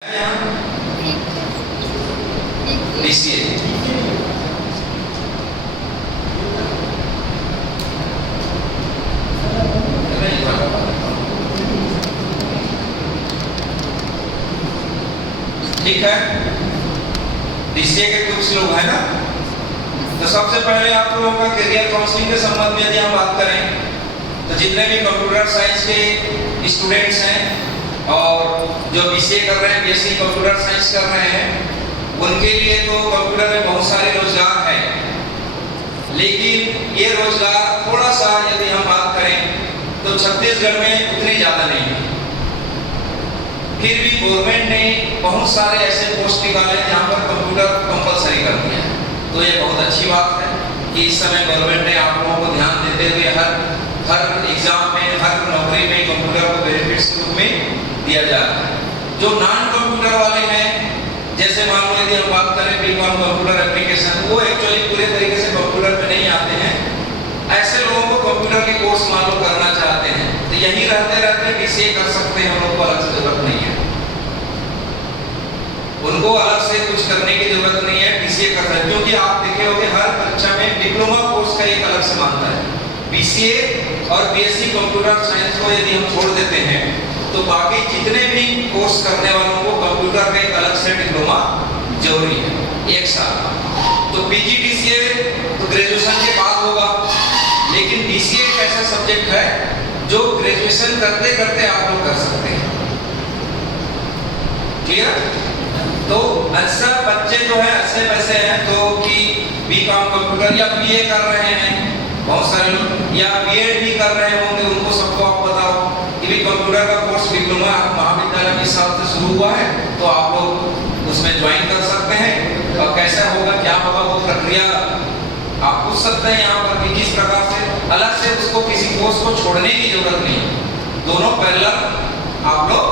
DCA ठीक है। DCA के कुछ लोग हैं ना, तो सबसे पहले आप लोगों का करियर काउंसलिंग के संबंध में यदि हम बात करें तो जितने भी कंप्यूटर साइंस के स्टूडेंट्स हैं और जो BCA कर रहे हैं, BSc कंप्यूटर साइंस कर रहे हैं, उनके लिए तो कंप्यूटर में बहुत सारे रोजगार हैं, लेकिन ये रोजगार थोड़ा सा यदि हम बात करें तो छत्तीसगढ़ में उतने ज़्यादा नहीं है। फिर भी गवर्नमेंट ने बहुत सारे ऐसे पोस्ट निकाले जहाँ पर कंप्यूटर कंपलसरी कर दिया है, तो ये बहुत अच्छी बात है कि इस समय गवर्नमेंट ने आप लोगों को ध्यान देते हुए हर एग्जाम में, हर नौकरी में कंप्यूटर को बेनिफिट्स के रूप में दिया जा रहा है। जो नॉन कंप्यूटर वाले हैं, जैसे मान लो यदि हम बात करें B.Com कंप्यूटर एप्लीकेशन, वो एक्चुअली पूरे तरीके से कंप्यूटर पे नहीं आते हैं, ऐसे लोगों को कंप्यूटर के कोर्स मान लो करना चाहते हैं तो यहीं रहते रहते BCA कर सकते हैं, हम लोग को अलग से जरूरत नहीं है, उनको अलग से कुछ करने की जरूरत नहीं है, BCA कर सकते हैं। क्योंकि आप देखे होंगे हर परीक्षा में डिप्लोमा कोर्स का एक अलग से मानता है। BCA और BSc कंप्यूटर साइंस को यदि हम छोड़ देते हैं तो बाकी जितने भी कोर्स करने वालों को कंप्यूटर का एक अलग से डिप्लोमा जरूरी है 1 साल। तो PGDCA तो ग्रेजुएशन के बाद होगा, लेकिन DCA एक ऐसा सब्जेक्ट है जो ग्रेजुएशन करते करते आप लोग कर सकते हैं। क्लियर? तो अक्सर बच्चे जो है ऐसे वैसे हैं तो कि B.Com कंप्यूटर या BA कर रहे हैं, बहुत सारे लोग या B.Ed भी कर रहे होंगे, उनको सबको आप बताओ कि भी कंप्यूटर का कोर्स डिप्लोमा महाविद्यालय में इस साल से शुरू हुआ है, तो आप लोग उसमें ज्वाइन कर सकते हैं। और कैसा होगा, क्या होगा, वो प्रक्रिया आप पूछ सकते हैं यहाँ पर कि किस प्रकार से, अलग से उसको किसी कोर्स को छोड़ने की जरूरत नहीं, दोनों पैरेलल आप लोग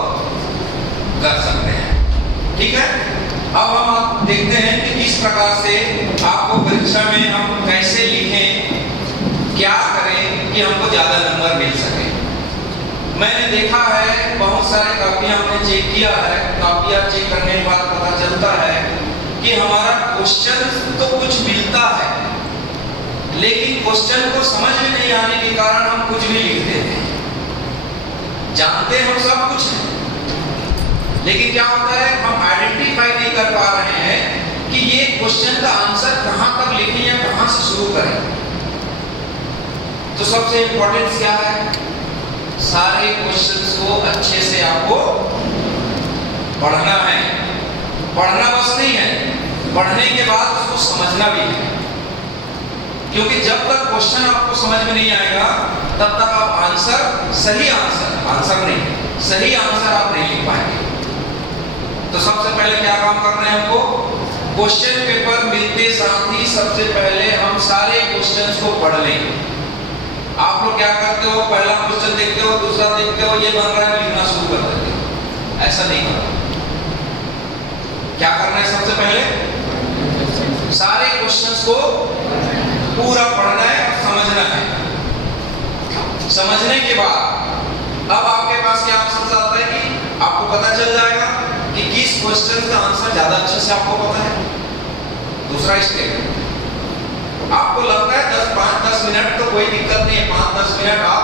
कर सकते हैं। ठीक है, अब हम देखते हैं कि किस प्रकार से आपको परीक्षा में हम कैसे लिखें, क्या करें कि हमको ज्यादा नंबर मिल सके। मैंने देखा है बहुत सारे कापियां हमने चेक किया है, कापियां चेक करने के बाद पता चलता है कि हमारा क्वेश्चन तो कुछ मिलता है, लेकिन क्वेश्चन को समझ में नहीं आने के कारण हम कुछ भी लिख देते हैं। जानते हम सब कुछ है, लेकिन क्या होता है हम आइडेंटिफाई नहीं कर पा रहे हैं कि ये क्वेश्चन का आंसर कहां तक लिखें या कहां से शुरू करें। तो सबसे इंपॉर्टेंट क्या है, सारे क्वेश्चंस को अच्छे से आपको पढ़ना है। पढ़ना बस नहीं है, पढ़ने के बाद उसको समझना भी है, क्योंकि जब तक क्वेश्चन आपको समझ में नहीं आएगा तब तक आप सही आंसर आप नहीं लिख पाएंगे। तो सबसे पहले क्या काम करना है हमको, क्वेश्चन पेपर मिलते साथ ही सबसे पहले हम सारे क्वेश्चंस को पढ़ लें। आप लोग क्या करते हो, पहला क्वेश्चन देखते हो, दूसरा देखते हो, ये बन रहा है, लिखना शुरू कर देते हो। ऐसा नहीं करना। क्या करना है, सबसे पहले सारे क्वेश्चंस को पूरा पढ़ना है और समझना है। समझने के बाद अब आपके पास क्या ऑप्शन आता है कि आपको पता चल जाएगा कि किस क्वेश्चन का आंसर ज्यादा अच्छे से आपको पता है। दूसरा स्टेप, आपको लगता है 5-10 मिनट तो कोई दिक्कत नहीं है, 5-10 मिनट आप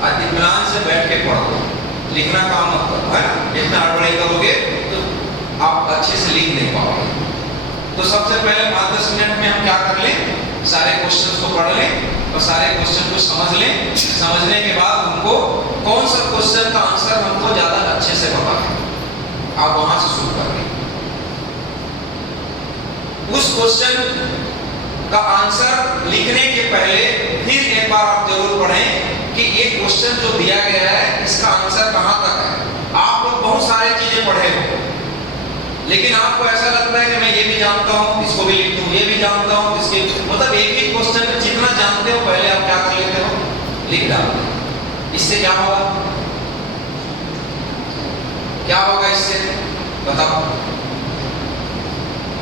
इत्मीनान से बैठ के पढ़ो, लिखना काम मत करो, है ना। इतना हड़बड़ी करोगे तो आप अच्छे से लिख नहीं पाओगे। तो सबसे पहले 5-10 मिनट में हम क्या कर लें, सारे क्वेश्चन को पढ़ लें और सारे क्वेश्चन को समझ लें। समझने के बाद हमको कौन सा क्वेश्चन का आंसर हमको ज्यादा अच्छे से पता है, आप वहां से शुरू करें। उस क्वेश्चन का आंसर लिखने के पहले फिर एक बार आप जरूर पढ़ें कि ये क्वेश्चन जो दिया गया है इसका आंसर कहां तक है। आप लोग बहुत सारी चीजें पढ़े हो, लेकिन आपको ऐसा लगता है कि मैं ये भी जानता हूं, इसको भी लिख दूं, ये भी जानता हूं, इसके मतलब एक ही क्वेश्चन में जितना जानते हो पहले आप क्या कर लेते हो, लिख डालते हो। इससे क्या होगा, क्या होगा इससे बताओ।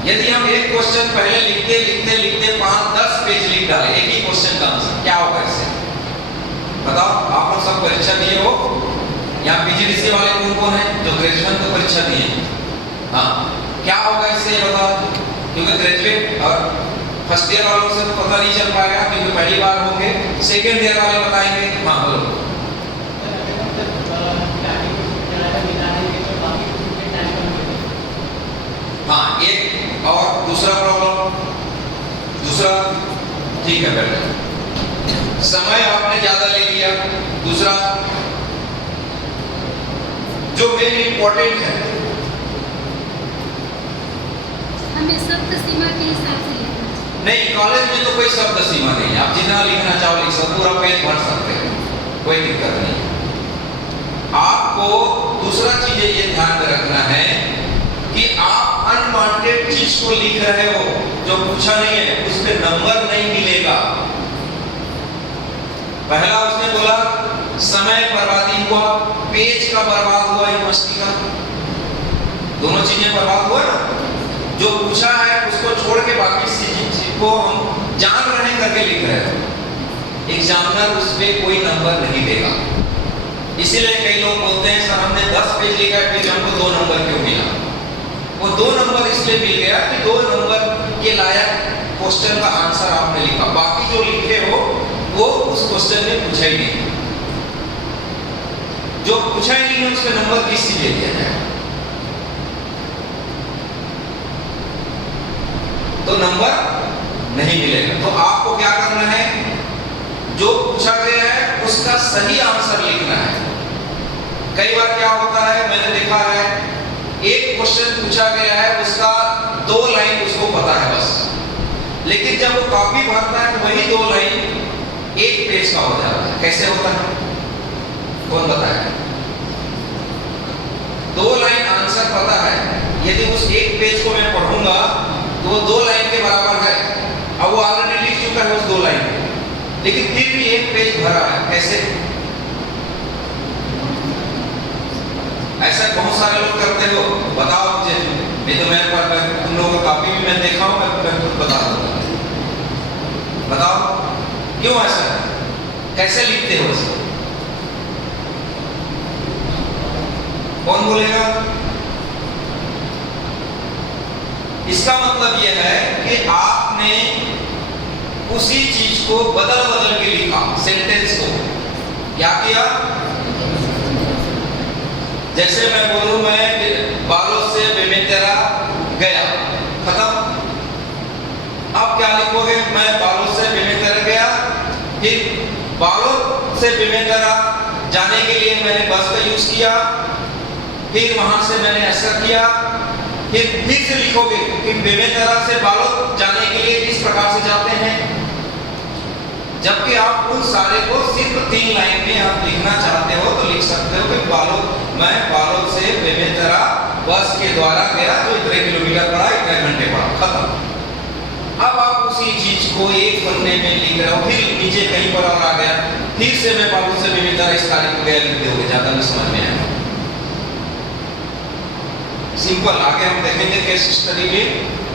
यदि हम एक क्वेश्चन पहले लिखते 5-10 पेज लिख डाले एक ही क्वेश्चन का आंसर, क्या होगा इससे बताओ। आप लोग सब परीक्षा दिए हो, यहाँ पीजीडीसी वाले कौन कौन है जो ग्रेजुएशन की परीक्षा दिए? हाँ, क्या होगा इससे ये बताओ, क्योंकि ग्रेजुएट और फर्स्ट ईयर वालों से तो पता नहीं चल पाएगा क्योंकि पहली बार होंगे, सेकेंड ईयर वाले बताएंगे। हाँ बोलो। हाँ, एक और दूसरा प्रॉब्लम, दूसरा ठीक है बेटा, समय आपने ज्यादा ले लिया। दूसरा जो मेन इंपॉर्टेंट है, हमें शब्द सीमा के हिसाब से लिखना चाहिए। नहीं, कॉलेज में तो कोई शब्द सीमा नहीं है, आप जितना लिखना चाहो लिख सकते, पूरा पेज भर सकते हैं, कोई दिक्कत नहीं है। आपको दूसरा चीज ये ध्यान में रखना है कि आप अनवांटेड चीज को लिख रहे हो जो पूछा नहीं है, उसमें नंबर नहीं मिलेगा। पहला उसने बोला समय बर्बादी हुआ, पेज का बर्बाद हुआ, यूनिवर्सिटी का, दोनों चीजें बर्बाद हुआ ना। जो पूछा है उसको छोड़ के बाकी चीज को हम जान रहे करके लिख रहे हो, एग्जामिनर उस पे कोई नंबर नहीं देगा। इसीलिए कई लोग बोलते हैं सर हमने 10 पेज लिखा है फिर हमको 2 नंबर क्यों मिला? वो 2 नंबर इसलिए मिल गया कि 2 नंबर के लायक क्वेश्चन का आंसर आपने लिखा, बाकी जो लिखे हो वो उस क्वेश्चन में पूछा ही नहीं, जो पूछा ही नहीं है उसके नंबर किस चीज दे दिया जाए? तो नंबर नहीं मिलेगा। तो आपको क्या करना है, जो पूछा गया है उसका सही आंसर लिखना है। कई बार क्या होता है, मैंने देखा है एक क्वेश्चन पूछा गया है उसका 2 लाइन उसको पता है बस, लेकिन जब वो कॉपी भरता है तो वही 2 लाइन 1 पेज का हो जाता है। कैसे होता है, कौन बताएगा? 2 लाइन आंसर पता है, यदि उस 1 पेज को मैं पढ़ूंगा तो वो 2 लाइन के बराबर है। अब वो ऑलरेडी लिख चुका है उस 2 लाइन, लेकिन फिर भी 1 पेज भरा है। कैसे? ऐसा बहुत सारे लोग करते हो, बताओ मुझे। नहीं तो मेरे पास तुम लोगों का कॉपी भी मैं देखा हूं, मैं खुद बता दूंगा। बताओ क्यों ऐसा है, कैसे लिखते हो इसको? कौन बोलेगा? इसका मतलब यह है कि आपने उसी चीज को बदल बदल के लिखा, सेंटेंस को। क्या किया? जैसे मैं बोलूं मैं बालों से बेमेतरा गया, खत्म। आप क्या लिखोगे? मैं बालों से बेमेतरा गया, फिर बालों से बेमेतरा जाने के लिए मैंने बस का यूज किया, फिर वहां से मैंने ऐसा किया, फिर से लिखोगे कि बेमेतरा से बालों जाने के लिए इस प्रकार से जाते हैं। जबकि आप उन सारे को सिर्फ 3 लाइन में आप लिखना चाहते हो तो लिख सकते हो कि मैं बालों से बेमेतरा बस के द्वारा गया जो इतने किलोमीटर पड़ा, इतने घंटे पड़ा, खत्म। अब आप उसी चीज को एक पन्ने में लिख रहे हो, फिर नीचे कहीं पर और आ गया, फिर से मैं बालों से बेमेतरा इस तारीख को गया लिखते हो, ज्यादा नहीं समझ में आएगा। सिंपल। आगे हम देखेंगे केस स्टडी में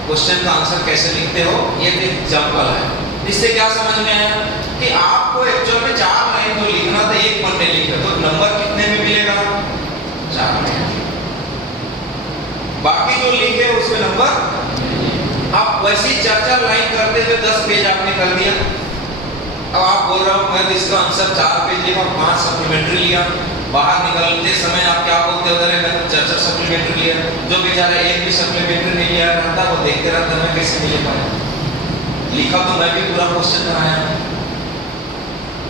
क्वेश्चन का आंसर कैसे लिखते हो, ये एक एग्जांपल है। इससे क्या समझ में आया कि आपको एक्चुअल में 4 लाइन जो लिखना था 1 पन्ने लिखे, तो नंबर कितने में मिलेगा? 4 में। बाकी जो लिखे उसमें नंबर, आप वैसी 4 लाइन करते हुए 10 पेज आपने कर दिया। अब आप बोल रहे हो मैं तो इसका आंसर 4 पेज लिखा, 5 सप्लीमेंट्री लिया। बाहर निकलते समय आप क्या बोलते हो? अरे मैं 4 सप्लीमेंट्री लिया। जो बेचारा एक भी सप्लीमेंट्री नहीं लिया रहता वो देखते रहता मैं कैसे मिले पाया। लिखा तो मैं भी पूरा क्वेश्चन बनाया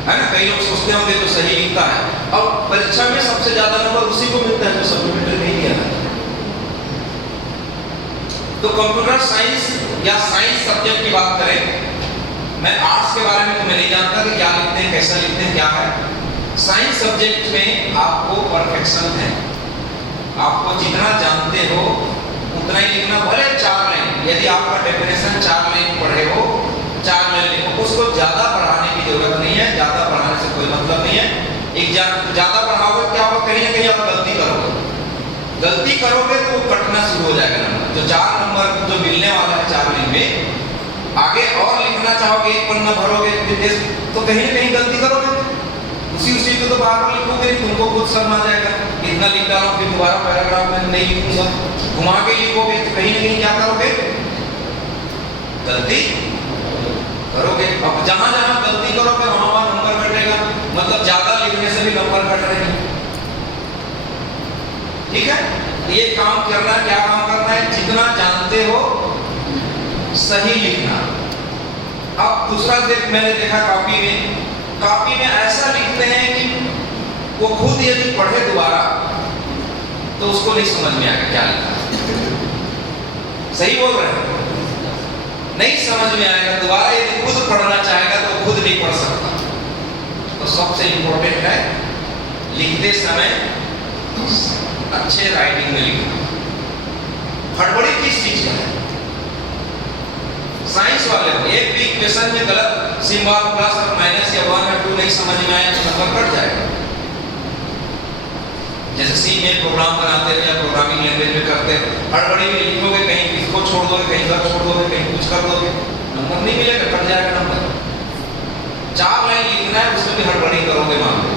है ना। कई लोग सोचते होंगे तो सही लिखता है, और परीक्षा में सबसे ज्यादा नंबर उसी को मिलता है जो सप्लीमेंट्री नहीं लिया है। तो कंप्यूटर साइंस या साइंस सब्जेक्ट की बात करें, मैं आर्ट्स के बारे में तो मैं नहीं जानता कि क्या लिखते हैं, कैसा लिखते हैं, क्या है। साइंस सब्जेक्ट में आपको परफेक्शन है, आपको जितना जानते हो उतना ही लिखना, भले 4 लाइन। यदि आपका डेफिनेशन 4 लाइन पढ़े हो, 4 लाइन लिखो, उसको ज्यादा बढ़ाने की जरूरत नहीं है। ज्यादा बढ़ाने से कोई मतलब नहीं है। ज्यादा बढ़ाओगे क्या होगा, कहीं ना कहीं आप गलती करोगे तो वो कटना शुरू हो जाएगा नंबर। जो 4 नंबर जो मिलने वाला है 4 लाइन में, आगे और लिखना चाहोगे, 1 पन्ना भरोगे तो कहीं ना कहीं गलती करोगे, उसी पे तो बार बार लिखोगे नहीं, तुमको खुद समझ आ जाएगा। इतना लिख डालो फिर दोबारा पैराग्राफ में नहीं लिखूंगा, घुमा के लिखोगे तो कहीं ना कहीं क्या करोगे, गलती करोगे। अब जहां जहां गलती करोगे वहां वहां नंबर कटेगा, मतलब ज्यादा लिखने से भी नंबर कट रहे हैं। ठीक है, ये काम करना, क्या काम करना है, जितना जानते हो सही लिखना। अब दूसरा मैंने देखा कॉपी में ऐसा लिखते हैं कि वो खुद यदि पढ़े दोबारा तो उसको नहीं समझ में आएगा क्या लिखा है। सही बोल रहे हैं, नहीं समझ में आएगा। दोबारा यदि खुद पढ़ना चाहेगा तो खुद नहीं पढ़ सकता। तो सबसे इंपॉर्टेंट है लिखते समय अच्छे राइटिंग में लिखना। हड़बड़ी किस चीज का है? साइंस वाले हो, एक भी क्वेश्चन में गलत सिंबल प्लस और माइनस या 1 या 2 नहीं समझ में आया तो नंबर कट जाएगा। जैसे सी में प्रोग्राम बनाते हैं या प्रोग्रामिंग लैंग्वेज में करते हैं, हड़बड़ी में लिखोगे, कहीं इसको छोड़ दोगे, कहीं इधर छोड़ दोगे, कहीं कुछ कर दोगे, नंबर नहीं मिलेगा, कट जाएगा नंबर। 4 लाइन लिखना है, उसमें भी हड़बड़ी करोगे मान लो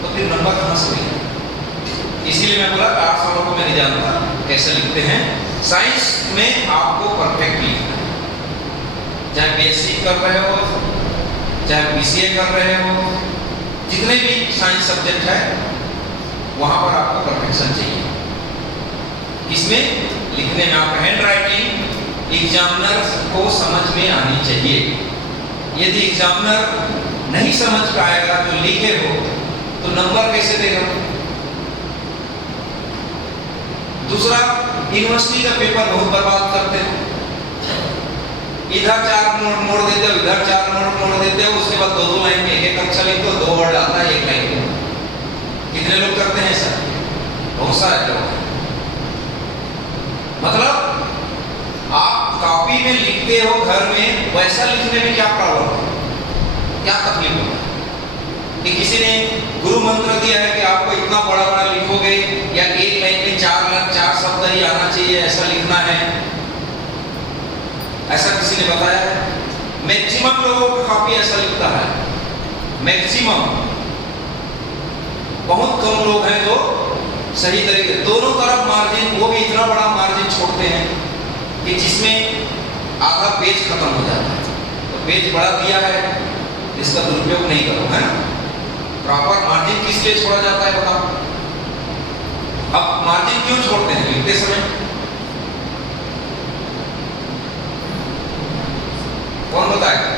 तो फिर नंबर कहां से मिलेगा? इसीलिए मैं बोला आर्ट्स वालों को मैं नहीं जानता कैसे लिखते हैं। साइंस में आपको परफेक्ट लिखना है, चाहे बीएससी कर रहे हो, चाहे बीसीए कर रहे हो, जितने भी साइंस सब्जेक्ट है वहां पर आपको परफेक्शन चाहिए। इसमें लिखने में आपका हैंड राइटिंग एग्जामिनर को समझ में आनी चाहिए। यदि एग्जामिनर नहीं समझ पाएगा जो लिखे हो तो नंबर कैसे देगा? दूसरा, यूनिवर्सिटी का पेपर बहुत बर्बाद करते हो, इधर 4 मोड़ देते हो, इधर 4 मोड़ देते हो, उसके बाद 2-2 लाइन में एक अक्षर लिख दो, 2 वर्ड आता है 1 लाइन में। कितने लोग करते हैं ऐसा? बहुत सारे लोग। मतलब आप कॉपी में लिखते हो घर में, वैसा लिखने में क्या प्रॉब्लम है, क्या तकलीफ होता है? कि किसी ने गुरु मंत्र दिया है कि आपको इतना बड़ा बड़ा लिखोगे या 1 लाइन में 4 शब्द ही आना चाहिए, ऐसा लिखना है, ऐसा किसी ने बताया है? मैक्सिमम लोगों का कॉपी ऐसा लिखता है, मैक्सिमम। बहुत कम लोग हैं जो सही तरीके, दोनों तरफ मार्जिन, वो भी इतना बड़ा मार्जिन छोड़ते हैं कि जिसमें आधा पेज खत्म हो जाता है। तो पेज बड़ा दिया है, इसका दुरुपयोग नहीं करो, है ना? प्रॉपर मार्जिन किस लिए छोड़ा जाता है बताओ? अब मार्जिन क्यों छोड़ते हैं लिखते समय? कौन बताएगा?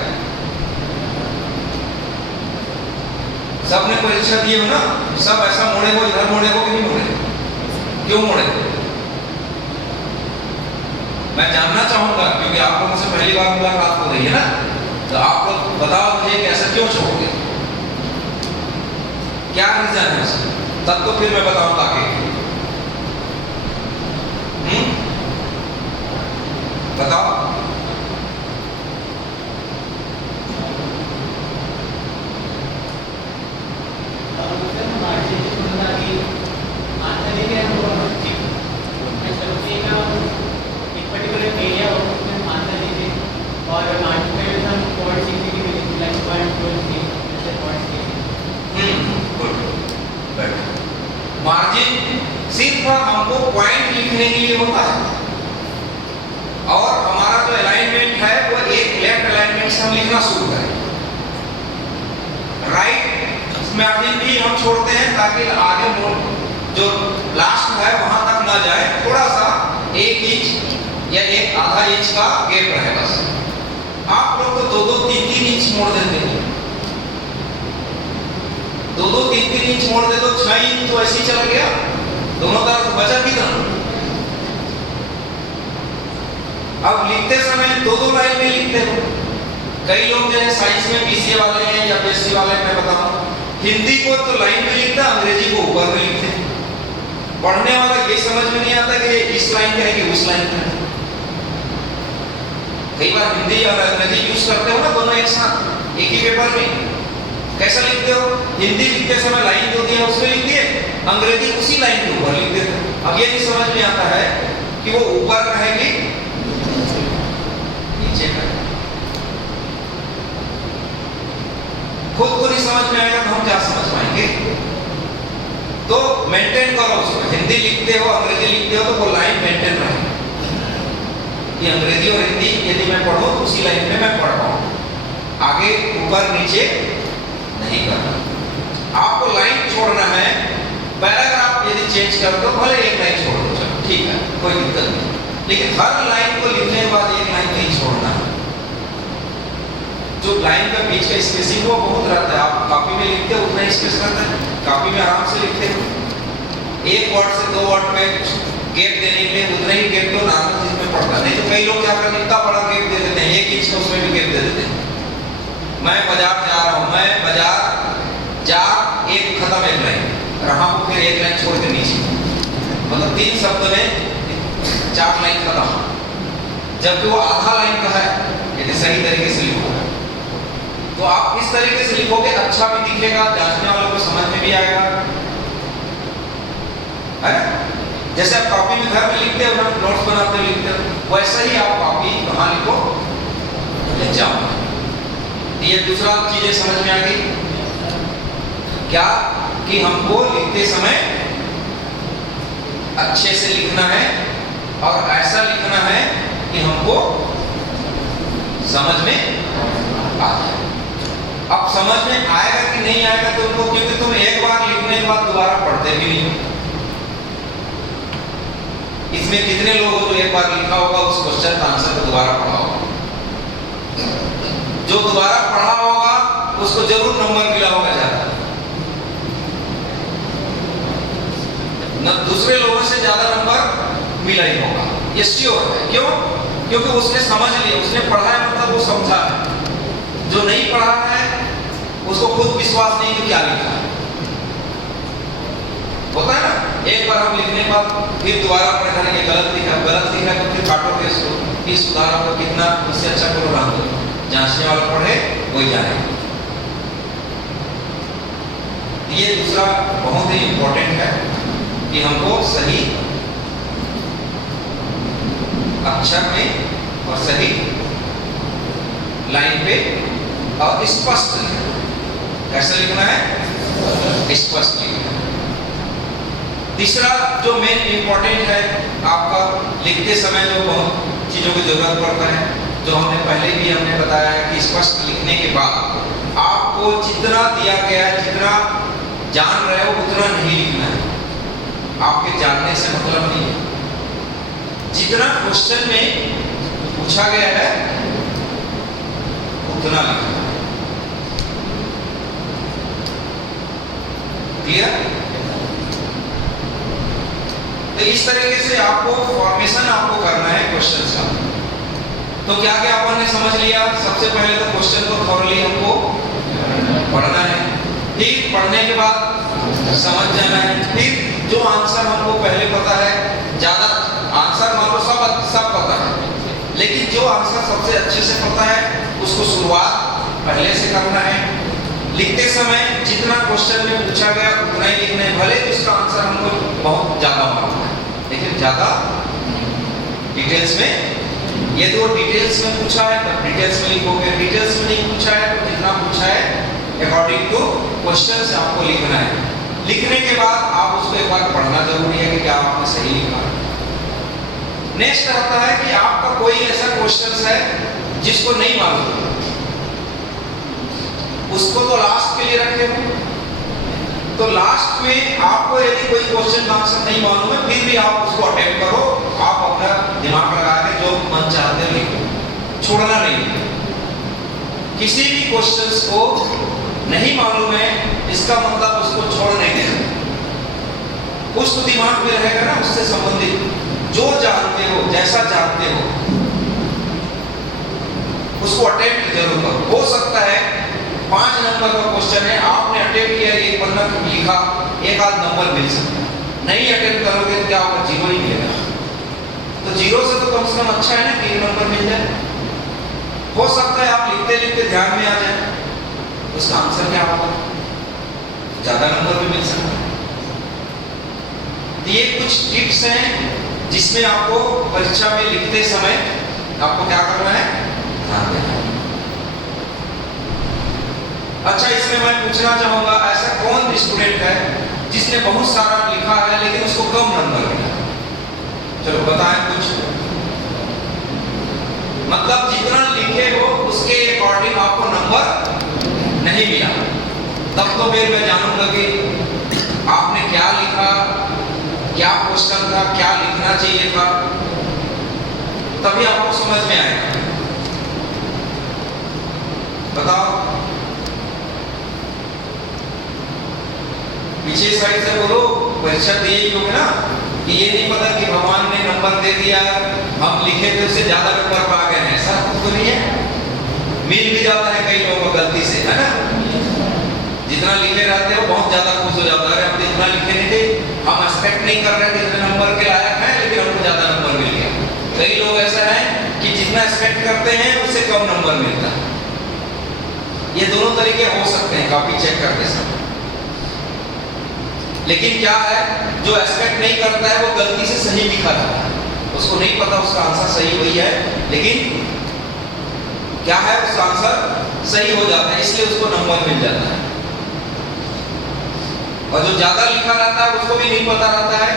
सबने परीक्षा दिए हो ना, सब ऐसा मोड़े हो, इधर मोड़े हो कि नहीं मोड़े? क्यों मोड़े? मैं जानना चाहूंगा क्योंकि आप लोगों से पहली बार मुलाकात हो रही है ना, तो आप लोग बताओ मुझे कि ऐसा क्यों छोड़ोगे, क्या रीजन है इसका? तब तो फिर मैं बताऊंगा आगे। बताओ। मार्जिन सिर्फ हमको पॉइंट लिखने के लिए होता है, और हमारा जो अलाइनमेंट है वो एक लेफ्ट अलाइनमेंट से हम लिखना शुरू करें। राइट मार्जिन भी हम छोड़ते हैं ताकि आगे जो लास्ट है वहां तक ना जाए, थोड़ा सा 1 इंच या 1/2 इंच का गैप रहे बस। आप लोग तो 2-2, 3-3 इंच मोड़ देते हैं, 2-2, 3-3 इंच मोड़ दे तो 6 इंच तो ऐसे ही चला गया, दोनों तरफ बचा कितना? अब लिखते समय 2-2 लाइन में लिखते हो। कई लोग जो है साइंस में बीसीए वाले हैं या बीएससी वाले हैं, मैं बताऊं, हिंदी को तो लाइन में लिखता, अंग्रेजी को ऊपर में लिखते हैं। पढ़ने वाला ये समझ में नहीं आता कि इस लाइन का है कि उस लाइन का है। कई बार हिंदी और अंग्रेजी यूज करते हो ना दोनों एक साथ एक ही पेपर में, कैसा लिखते हो? हिंदी लिखते समय लाइन जो दी है उसमें लिख दिए, अंग्रेजी उसी लाइन के ऊपर लिख देते हो। अब ये नहीं समझ में आता है कि वो ऊपर का है कि नीचे का है। खुद को नहीं समझ में आएगा तो हम क्या समझ पाएंगे? तो मेंटेन करो उसको। हिंदी लिखते हो, अंग्रेजी लिखते हो तो वो लाइन मेंटेन रहे कि अंग्रेजी और हिंदी यदि मैं पढ़ूं तो उसी लाइन में मैं पढ़ पाऊं, आगे ऊपर नीचे नहीं करना। आपको लाइन छोड़ना है, पैराग्राफ यदि चेंज कर दो भले एक लाइन छोड़ दो, चलो ठीक है, कोई दिक्कत नहीं, लेकिन हर लाइन को लिखने के बाद एक लाइन नहीं छोड़ना है। जो लाइन का बीच का स्पेसिंग वो बहुत रहता है, आप कॉपी में लिखते हो उतना स्पेस रहता है, कॉपी में आराम से लिखते हो, एक वर्ड से दो वर्ड में गैप देने के लिए उतना ही गैप तो नॉर्मल चीज में पड़ता नहीं। तो कई लोग क्या करते हैं, इतना बड़ा गैप दे देते हैं, 1 इंच का उसमें भी गैप दे देते हैं। मैं बाजार जा रहा हूँ, मैं बाजार जा, एक खत्म एक लाइन, रहा हूँ फिर एक लाइन छोड़ के नीचे, मतलब 3 शब्द में 4 लाइन खत्म, जबकि वो आधा लाइन का है यदि सही तरीके से लिखोगे। तो आप इस तरीके से लिखोगे, अच्छा भी दिखेगा, जांचने वालों को समझ में भी आएगा, है ना? जैसे आप कॉपी में घर में लिखते हो ना, नोट्स बनाते हो लिखते हो, वैसा ही आप कॉपी कहाँ लिखो, एग्जाम। ये दूसरा चीजें समझ में आ गई क्या, कि हमको लिखते समय अच्छे से लिखना है और ऐसा लिखना है कि हमको समझ में आ जाए। अब समझ में आएगा कि नहीं आएगा तुमको, क्योंकि तुम एक बार लिखने के बाद दोबारा पढ़ते भी नहीं हो। इसमें कितने लोग हो जो एक बार लिखा होगा उस क्वेश्चन का आंसर को दोबारा पढ़ा होगा? जो दोबारा पढ़ा होगा उसको जरूर नंबर मिला होगा ज्यादा, न दूसरे लोगों से ज्यादा नंबर मिला ही होगा, ये श्योर है। क्यों? क्योंकि उसने समझ लिया, उसने पढ़ा है मतलब वो समझा है। जो नहीं पढ़ा है उसको खुद विश्वास नहीं कि क्या लिखा है, होता है ना। एक बार हम लिखने के बाद फिर दोबारा पढ़े ये गलत लिखा तो फिर काटोगे इसको, फिर सुधारो, कितना उससे अच्छा करो, रहा दो, जांचने वाला पढ़े वही जाने। ये दूसरा बहुत ही इंपॉर्टेंट है कि हमको सही अक्षर में और सही लाइन पे और स्पष्ट लिखना। कैसे लिखना है? स्पष्ट लिखना। तीसरा जो मेन इंपॉर्टेंट है आपका लिखते समय, जो बहुत चीजों की जरूरत पड़ता है, जो हमने बताया है कि स्पष्ट लिखने के बाद आपको जितना दिया गया है, जितना जान रहे हो उतना नहीं लिखना है। आपके जानने से मतलब नहीं है, जितना क्वेश्चन में पूछा गया है उतना लिखना है। क्लियर? तो इस तरीके से आपको फॉर्मेशन आपको करना है क्वेश्चन का। तो क्या क्या अपन ने समझ लिया? सबसे पहले तो क्वेश्चन को थॉरली हमको पढ़ना है, फिर पढ़ने के बाद समझ जाना है, फिर जो आंसर हमको पहले पता है, ज्यादा आंसर मान लो सब पता है, लेकिन जो आंसर सबसे अच्छे से पता है उसको शुरुआत पहले से करना है। लिखते समय जितना क्वेश्चन में पूछा गया उतना ही लिखना है, भले उसका आंसर हमको बहुत ज्यादा मालूम है, लेकिन ज्यादा डिटेल्स में, यदि वो डिटेल्स में पूछा है तो डिटेल्स में लिखोगे, डिटेल्स में नहीं पूछा है तो जितना पूछा है अकॉर्डिंग टू क्वेश्चन से आपको लिखना है। लिखने के बाद आप उसको एक बार पढ़ना जरूरी है कि क्या आपने सही लिखा है। नेक्स्ट आता है कि आपका कोई ऐसा क्वेश्चन है जिसको नहीं मालूम, उसको तो लास्ट के लिए रखे हो। तो लास्ट में आपको यदि कोई क्वेश्चन का आंसर नहीं मालूम है, फिर भी आप उसको अटेम्प्ट करो, आप अपना दिमाग लगा के जो मन चाहते हैं लिखो, छोड़ना नहीं। किसी भी क्वेश्चन को नहीं मालूम है इसका मतलब उसको छोड़ नहीं देना, उस दिमाग में रहेगा ना, उससे संबंधित जो जानते हो, जैसा जानते हो उसको अटेम्प्ट जरूर करो। हो सकता है 5 नंबर का क्वेश्चन है, आपने अटेम्प्ट किया, एक पन्ना लिखा, एक आध नंबर मिल सकता है। नहीं अटेम्प्ट करोगे तो क्या होगा? 0 ही मिलेगा। तो 0 से तो कम से कम अच्छा है ना 3 नंबर मिल जाए। हो सकता है आप लिखते लिखते ध्यान में आ जाए उसका आंसर क्या होगा, ज्यादा नंबर भी मिल सकता है। ये कुछ टिप्स हैं जिसमें आपको परीक्षा में लिखते समय आपको क्या करना है, ध्यान देना है। अच्छा, इसमें मैं पूछना चाहूंगा, ऐसा कौन स्टूडेंट है जिसने बहुत सारा लिखा है लेकिन उसको कम नंबर मिला? चलो बताएं कुछ। मतलब जितना लिखे हो उसके अकॉर्डिंग आपको नंबर नहीं मिला, तब तो फिर मैं जानूंगा कि आपने क्या लिखा, क्या क्वेश्चन था, क्या लिखना चाहिए था, तभी आपको समझ में आएगा। बताओ, पीछे साइड से बोलो। परीक्षा दिए ही होगे ना, कि ये नहीं पता कि भगवान ने नंबर दे दिया, हम लिखे थे उससे ज्यादा नंबर पा गए हैं, ऐसा कुछ तो नहीं है। मिल भी जाता है कई लोगों को गलती से, है ना। जितना लिखे रहते हो बहुत ज्यादा खुश हो जाता है, हम जितना लिखे नहीं थे, हम एक्सपेक्ट नहीं कर रहे थे इतने नंबर के लायक हैं, लेकिन हमको ज्यादा नंबर मिल गया। कई लोग ऐसा है कि जितना एक्सपेक्ट करते हैं उससे कम नंबर मिलता है। ये दोनों तरीके हो सकते हैं कॉपी चेक करते समय। लेकिन क्या है, जो एक्सपेक्ट नहीं करता है वो गलती से सही लिखा जाता है, उसको नहीं पता उसका आंसर सही वही है, लेकिन क्या है उसका आंसर सही हो जाता है, इसलिए उसको नंबर मिल जाता है। और जो ज्यादा लिखा रहता है उसको भी नहीं पता रहता है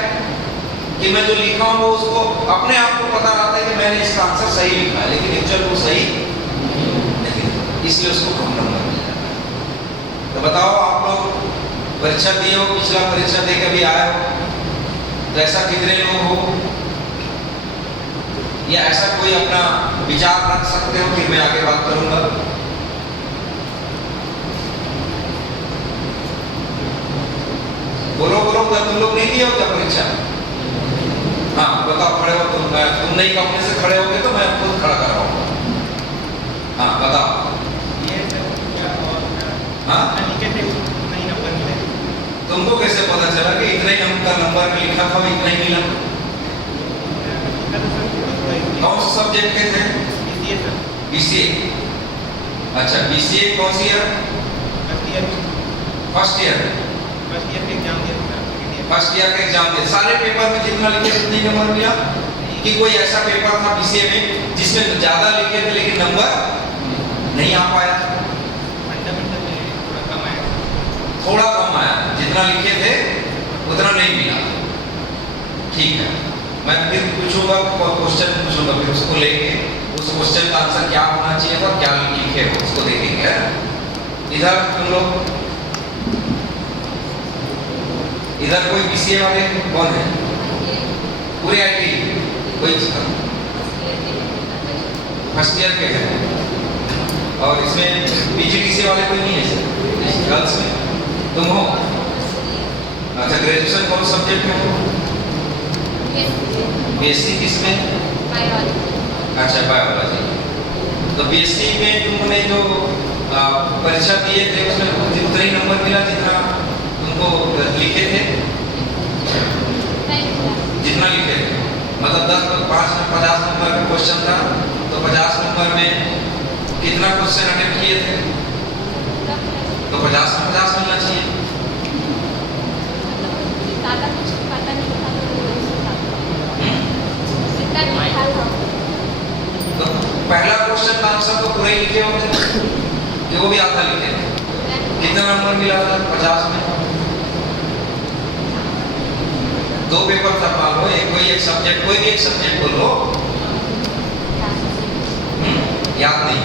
कि मैं जो लिखा हूं वो उसको अपने आप को पता रहता है कि मैंने इसका आंसर सही लिखा है, लेकिन एक्चुअल वो सही नहीं, इसलिए उसको कम नंबर मिल जाता है। तो बताओ, आप लोग परीक्षा दिए हो, पिछला परीक्षा दे के भी आए हो, तो ऐसा कितने लोग हो, या ऐसा कोई अपना विचार रख सकते हो कि मैं आगे बात करूंगा? बोलो बोलो, क्या तुम लोग नहीं दिए हो क्या परीक्षा? हाँ बताओ, खड़े हो तुम नहीं अपने से खड़े होगे तो मैं खुद खड़ा कर रहा हूँ। हाँ बताओ। हाँ, तुमको कैसे पता चला कि इतना ही नंबर में लिखा था, इतना ही मिला? कौन से सब्जेक्ट के थे? बीसीए। अच्छा, बीसीए कौन सी ईयर? फर्स्ट ईयर के एग्जाम दिए। सारे पेपर में जितना लिखे उतने नंबर मिला, कि कोई ऐसा पेपर था बीसीए में जिसमें ज्यादा लिखे थे लेकिन नंबर नहीं आ पाया? थोड़ा कम आया, जितना लिखे थे उतना नहीं मिला। ठीक है, मैं फिर पूछूंगा, क्वेश्चन पूछूंगा, फिर उसको लेके उस क्वेश्चन का आंसर क्या होना चाहिए था, क्या लिखे हो उसको देखेंगे। इधर तुम लोग, इधर कोई बीसीए वाले कौन है? पूरे आईटी कोई फर्स्ट ईयर के हैं, और इसमें पीजीडीसी वाले कोई नहीं है सर? गर्ल्स में तुम हो? अच्छा, ग्रेजुएशन कौन सब्जेक्ट में हो? बीएससी किसमें? अच्छा, बायोलॉजी। तो बीएससी में तुमने जो परीक्षा दिए थे उसमें उतना ही नंबर मिला जितना तुमको लिखे थे? जितना लिखे थे, मतलब 50 नंबर का क्वेश्चन था, तो 50 नंबर में कितना क्वेश्चन अटेम्प्ट किए थे? तो 50 में 50 मिलना चाहिए। तो पहला क्वेश्चन का आंसर तो पूरा ही लिखे होंगे, कि वो भी आधा लिखे थे? कितना नंबर मिला था 50 में? 2 पेपर था मान लो, एक सब्जेक्ट, कोई भी एक सब्जेक्ट बोलो। याद नहीं?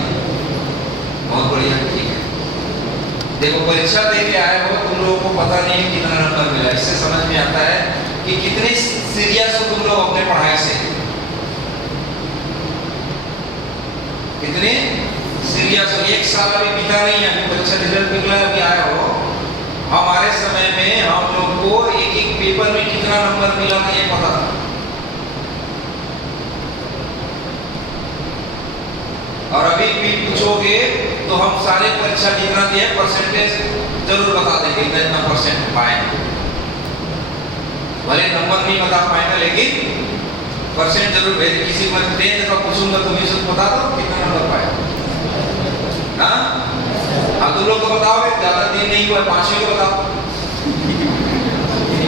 बहुत बढ़िया, ठीक है। देखो, परीक्षा दे के आए हो, तुम लोगों को पता नहीं है कितना नंबर मिला, इससे समझ में आता है कि कितने सीरियस हो तुम लोग अपने पढ़ाई से, कितने सीरियस हो। एक साल अभी बीता नहीं है, परीक्षा रिजल्ट निकला अभी आया हो। हमारे समय में हम लोग को एक एक पेपर में कितना नंबर मिला था ये पता था, और अभी भी पूछोगे तो हम सारे परीक्षा जितना दिए परसेंटेज जरूर बता देंगे, इतना परसेंट पाए। भले नंबर नहीं बता पाएंगे लेकिन परसेंट जरूर भेज। किसी को 10th का पूछूंगा तुम ये सब बता दो कितना नंबर पाए। हाँ, तुम लोग तो बताओगे, ज्यादा दिन नहीं हुआ, 5वीं को बताओ,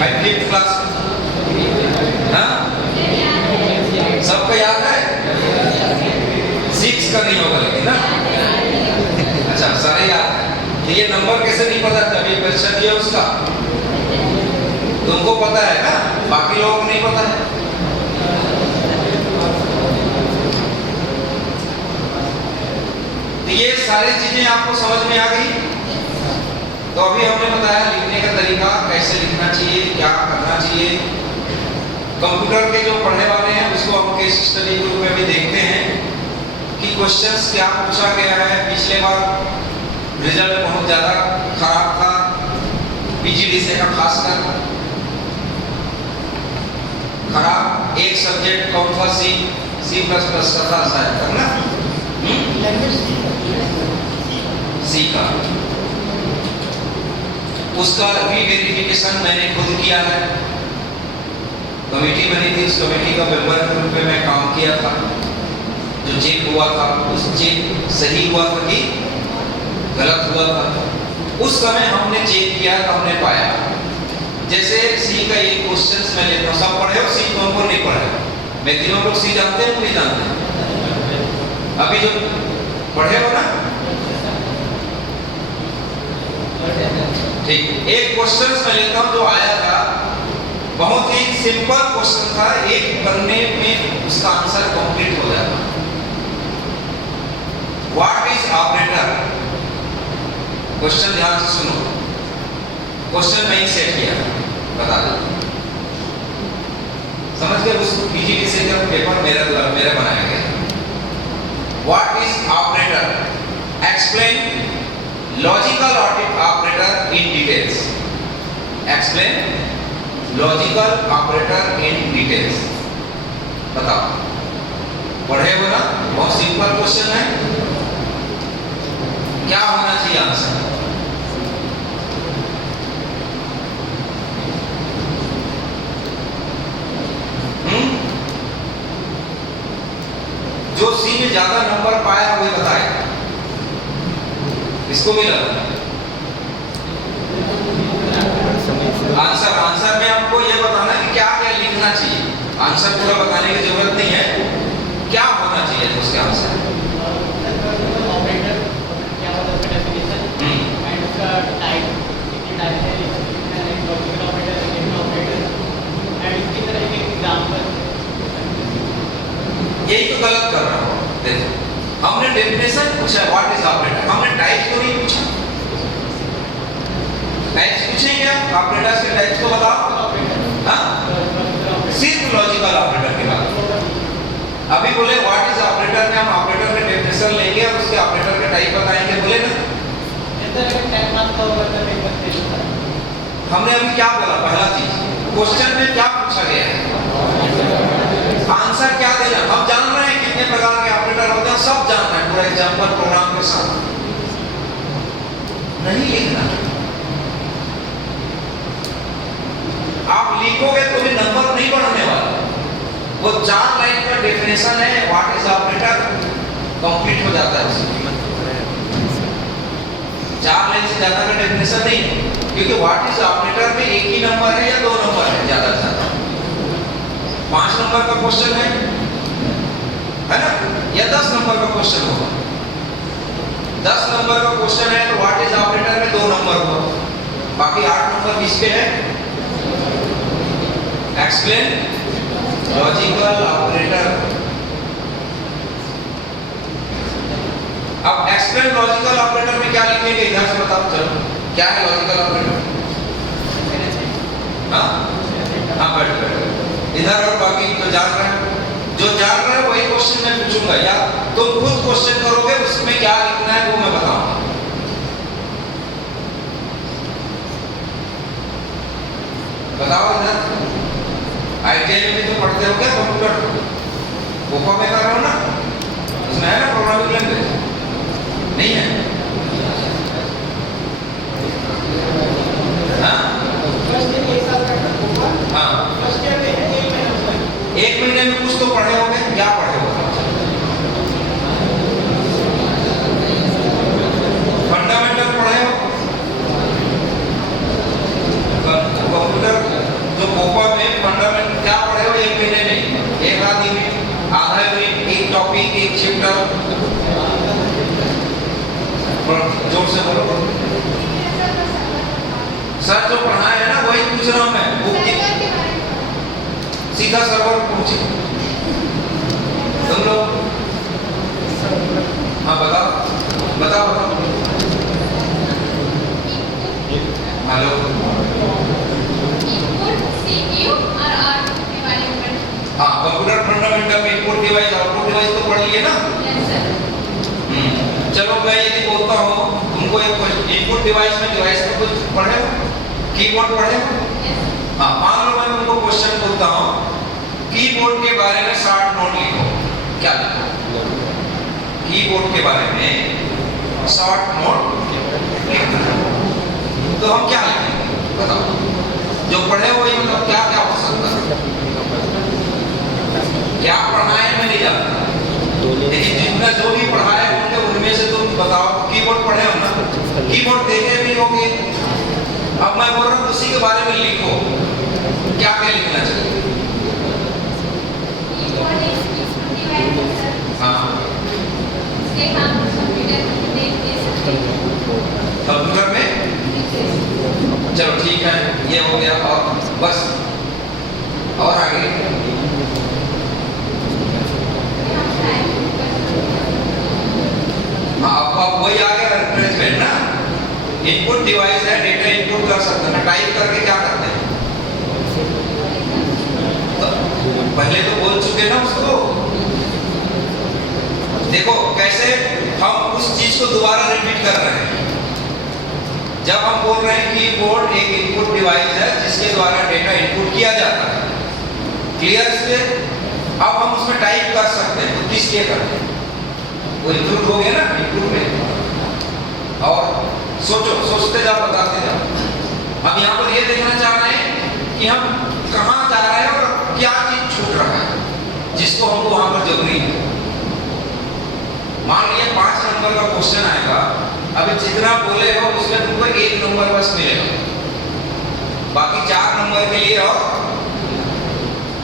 5th क्लास। सबको याद है? 6 का नहीं होगा लेकिन ना। अच्छा, सारे याद है, तो ये नंबर कैसे नहीं पता था? अभी परीक्षा दिया उसका, तुमको पता है ना, बाकी लोगों को नहीं पता है। तो ये सारी चीजें आपको समझ में आ गई। तो अभी हमने बताया लिखने का तरीका, कैसे लिखना चाहिए, क्या करना चाहिए। कंप्यूटर के जो पढ़ने वाले हैं उसको हम केस स्टडी ग्रुप में भी देखते हैं कि क्वेश्चंस क्या पूछा गया है। पिछले बार रिजल्ट बहुत ज़्यादा खराब था पीजीडीसी का, खासकर खराब। एक सब्जेक्ट कौन था? सी प्लस प्लस का था शायद, है ना? सी का, उसका रीवेरिफिकेशन मैंने खुद किया है। कमेटी बनी थी, उस कमेटी का मेंबर के रूप में मैं काम किया था। जो चेक हुआ था उस चेक सही हुआ था कि गलत हुआ था, उस समय हमने चेक किया तो हमने पाया। जैसे सी का एक क्वेश्चन मैं लेता हूँ, सब पढ़े हो सी? कौन कौन नहीं पढ़े? मैक्सिमम लोग सी जानते हैं, नहीं जानते? अभी जो पढ़े हो ना, ठीक। एक क्वेश्चन मैं लेता हूँ जो आया था, बहुत ही सिंपल क्वेश्चन था, एक पन्ने में उसका आंसर कंप्लीट हो जाता। What is operator? क्वेश्चन ध्यान से सुनो, क्वेश्चन नहीं सेट किया, बता दो। समझ गए? उस पीजीडीसी का पेपर मेरा बनाया गया। What is operator? Explain logical operator in details. Explain logical operator in details. बताओ, पढ़े हो ना? बहुत सिंपल क्वेश्चन है। क्या होना चाहिए आंसर? जो सी में ज्यादा नंबर पाया वही बताए, इसको मिला आंसर। आंसर में आपको यह बताना कि क्या क्या लिखना चाहिए। आंसर पूरा बताने की जरूरत नहीं है, क्या होना चाहिए उसके आंसर। यही तो गलत कर रहा हूं। देखो, हमने डेफिनेशन पूछा, व्हाट इज ऑपरेटर, हमने टाइप क्यों नहीं पूछा? टाइप्स पूछे क्या? ऑपरेटर्स के टाइप्स को बताओ। हाँ, सिर्फ लॉजिकल ऑपरेटर के बाद। अभी बोले व्हाट इज ऑपरेटर में हम ऑपरेटर के डेफिनेशन लेंगे और उसके ऑपरेटर के टाइप बताएंगे, बोले ना? हमने अभी क्या बोला? पहला चीज, क्वेश्चन में क्या पूछा गया है, आंसर क्या देना। हम जान रहे हैं कितने प्रकार के ऑपरेटर होते हैं, सब जान रहे हैं पूरा एग्जांपल प्रोग्राम के साथ। नहीं लिखना, आप लिखोगे तो भी नंबर नहीं बढ़ने वाला। वो 4 लाइन का डेफिनेशन है, व्हाट इज ऑपरेटर, कंप्लीट हो जाता है। 4 लाइन से ज्यादा का डेफिनेशन नहीं है, क्योंकि व्हाट इज ऑपरेटर में एक ही नंबर है या 2 नंबर है, ज्यादा से ज्यादा 5 नंबर का क्वेश्चन है ना, या 10 नंबर का क्वेश्चन होगा। 10 नंबर का क्वेश्चन है तो व्हाट इज ऑपरेटर में 2 नंबर होगा, बाकी 8 नंबर किस पे है? Explain logical operator. अब एक्सप्लेन लॉजिकल ऑपरेटर में क्या लिखेंगे, इधर से बताओ चलो, क्या है लॉजिकल ऑपरेटर? हाँ, बैठ इधर। और बाकी जो जान रहे हैं वही क्वेश्चन मैं पूछूंगा, या तुम खुद क्वेश्चन करोगे, उसमें क्या लिखना है वो मैं बताऊंगा। बताओ इधर। आईटीआई में भी तो पढ़ते हो क्या कंप्यूटर? कोपा में कर रहा हूं ना, उसमें है ना प्रोग्रामिंग लैंग्वेज? नहीं है? एक महीने में कुछ तो पढ़े होंगे, क्या पढ़े होंगे? फंडामेंटल पढ़े हो कंप्यूटर, जो कोपा में फंडामेंटल क्या पढ़े हो? एक महीने में, एक आधी में, आधा में, एक टॉपिक, एक चैप्टर। जोर से बोलो। सर जो पढ़ाए हैं ना वही पूछ रहा हूँ मैं, वो सर्वर के बारे में सीधा सर्वर पहुंचे तुम लोग। हाँ बताओ बताओ बताओ। हेलो इनपुट सीपीयू और आर के बारे में पढ़ें। हाँ, कंप्यूटर फंडामेंटल में इनपुट डिवाइस आउटपुट डिवाइस तो पढ़ लिए ना। Yes sir. चलो मैं यदि बोलता हूँ तुमको एक इनपुट डिवाइस में डिवाइस का कुछ पढ़े हो, कीबोर्ड पढ़े हो? यस। हाँ, मान लो मैं तुमको क्वेश्चन बोलता हूँ कीबोर्ड के बारे में 60 नोट लिखो, क्या लिखो? कीबोर्ड के बारे में 60 नोट तो हम क्या लिखेंगे बताओ? जो पढ़े हो वही मतलब क्या क्या हो सकता है? क्या पढ़ाए मैं नहीं जानता, लेकिन जितना जो भी पढ़ाए होंगे उनमें से तुम बताओ। कीबोर्ड पढ़े हो ना, कीबोर्ड देखे भी होंगे। अब मैं बोल रहा हूँ उसी के बारे में लिखो, क्या क्या लिखना चाहिए? कीबोर्ड एक इनपुट डिवाइस है सर। हाँ, इसके हम कंप्यूटर में दे सकते हैं। कंप्यूटर में चलो ठीक है, ये हो गया। और बस और आगे हाँ, अब वही आ गया रिप्लेसमेंट ना। इनपुट डिवाइस है, डेटा इनपुट कर सकते हैं, टाइप करके क्या करते हैं? तो पहले तो बोल चुके ना उसको। देखो कैसे हम उस चीज को दोबारा रिपीट कर रहे हैं। जब हम बोल रहे हैं कीबोर्ड एक इनपुट डिवाइस है जिसके द्वारा डेटा इनपुट किया जाता है, क्लियर इससे? अब हम उसमें टाइप कर सकते हैं, तो किस लिए करते हैं? वो इंक्लूड हो गया ना इनपुट में। और सोचो, सोचते जाओ, बताते जाओ। अब यहाँ पर ये देखना चाह रहे हैं कि हम कहाँ जा रहे हैं और क्या चीज छूट रहा है जिसको हमको वहां पर जरूरी है। मान लीजिए 5 नंबर का क्वेश्चन आएगा, अभी जितना बोले हो उसमें तुमको 1 नंबर बस मिलेगा, बाकी 4 नंबर के लिए। और